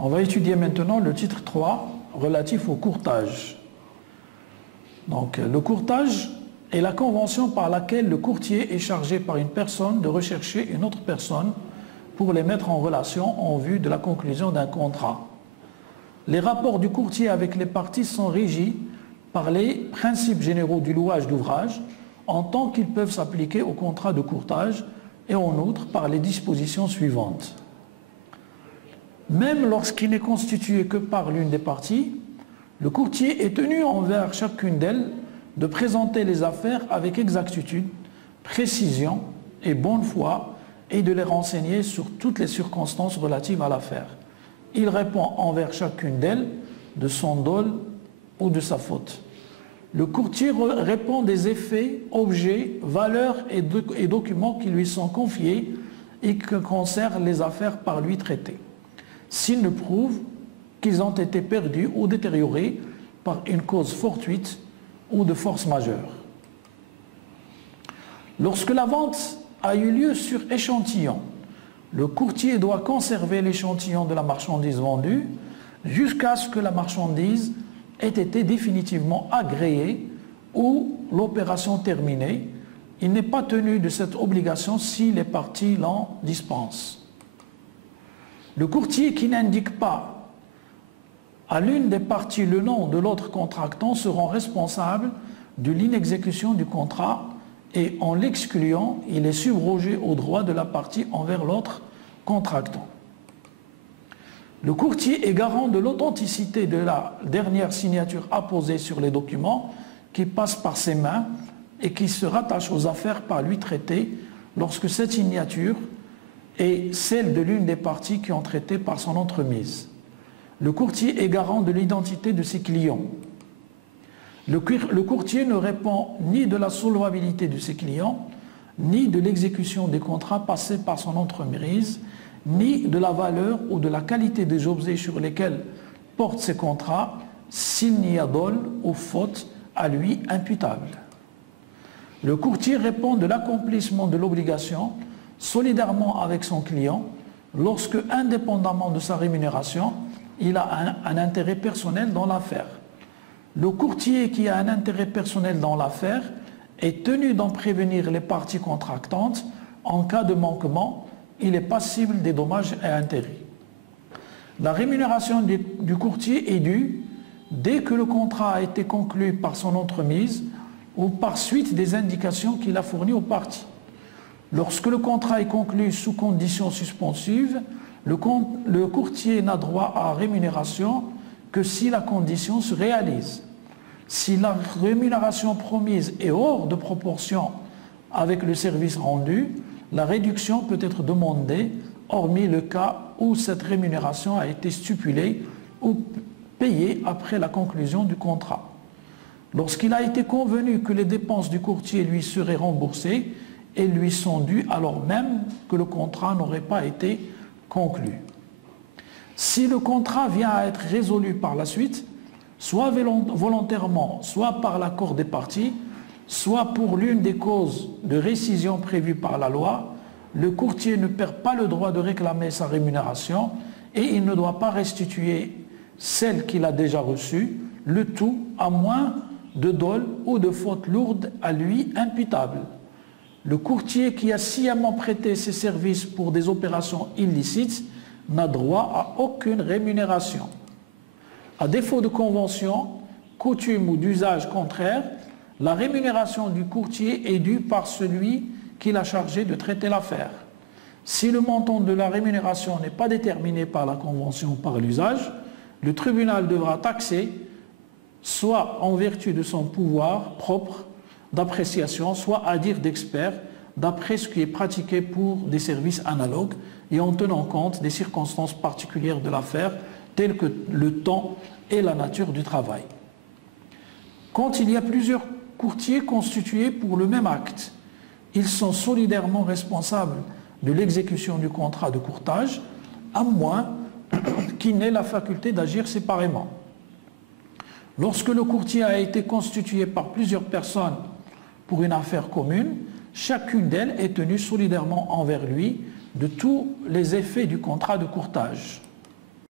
On va étudier maintenant le titre 3 relatif au courtage. Donc, le courtage est la convention par laquelle le courtier est chargé par une personne de rechercher une autre personne pour les mettre en relation en vue de la conclusion d'un contrat. Les rapports du courtier avec les parties sont régis par les principes généraux du louage d'ouvrage en tant qu'ils peuvent s'appliquer au contrat de courtage et en outre par les dispositions suivantes. Même lorsqu'il n'est constitué que par l'une des parties, le courtier est tenu envers chacune d'elles de présenter les affaires avec exactitude, précision et bonne foi et de les renseigner sur toutes les circonstances relatives à l'affaire. Il répond envers chacune d'elles de son dol ou de sa faute. Le courtier répond des effets, objets, valeurs et documents qui lui sont confiés et qui concernent les affaires par lui traitées, s'il ne prouve qu'ils ont été perdus ou détériorés par une cause fortuite ou de force majeure. Lorsque la vente a eu lieu sur échantillon, le courtier doit conserver l'échantillon de la marchandise vendue jusqu'à ce que la marchandise ait été définitivement agréée ou l'opération terminée. Il n'est pas tenu de cette obligation si les parties l'en dispensent. Le courtier qui n'indique pas à l'une des parties le nom de l'autre contractant sera responsable de l'inexécution du contrat et en l'excluant, il est subrogé au droit de la partie envers l'autre contractant. Le courtier est garant de l'authenticité de la dernière signature apposée sur les documents qui passent par ses mains et qui se rattachent aux affaires par lui traitées lorsque cette signature est celle de l'une des parties qui ont traité par son entremise. Le courtier est garant de l'identité de ses clients. Le courtier ne répond ni de la solvabilité de ses clients, ni de l'exécution des contrats passés par son entreprise, ni de la valeur ou de la qualité des objets sur lesquels portent ces contrats, s'il n'y a dol ou faute à lui imputable. Le courtier répond de l'accomplissement de l'obligation solidairement avec son client lorsque, indépendamment de sa rémunération, il a un intérêt personnel dans l'affaire. Le courtier qui a un intérêt personnel dans l'affaire est tenu d'en prévenir les parties contractantes. En cas de manquement, il est passible des dommages et intérêts. La rémunération du courtier est due dès que le contrat a été conclu par son entremise ou par suite des indications qu'il a fournies aux parties. Lorsque le contrat est conclu sous conditions suspensives, le courtier n'a droit à rémunération que si la condition se réalise. Si la rémunération promise est hors de proportion avec le service rendu, la réduction peut être demandée, hormis le cas où cette rémunération a été stipulée ou payée après la conclusion du contrat. Lorsqu'il a été convenu que les dépenses du courtier lui seraient remboursées, elles lui sont dues alors même que le contrat n'aurait pas été conclu. Si le contrat vient à être résolu par la suite, soit volontairement, soit par l'accord des parties, soit pour l'une des causes de récision prévues par la loi, le courtier ne perd pas le droit de réclamer sa rémunération et il ne doit pas restituer celle qu'il a déjà reçue, le tout à moins de dol ou de faute lourde à lui imputable. Le courtier qui a sciemment prêté ses services pour des opérations illicites n'a droit à aucune rémunération. À défaut de convention, coutume ou d'usage contraire, la rémunération du courtier est due par celui qui l'a chargé de traiter l'affaire. Si le montant de la rémunération n'est pas déterminé par la convention ou par l'usage, le tribunal devra taxer, soit en vertu de son pouvoir propre d'appréciation, soit à dire d'experts, d'après ce qui est pratiqué pour des services analogues et en tenant compte des circonstances particulières de l'affaire, telles que le temps et la nature du travail. Quand il y a plusieurs courtiers constitués pour le même acte, ils sont solidairement responsables de l'exécution du contrat de courtage, à moins qu'ils n'aient la faculté d'agir séparément. Lorsque le courtier a été constitué par plusieurs personnes pour une affaire commune, chacune d'elles est tenue solidairement envers lui de tous les effets du contrat de courtage.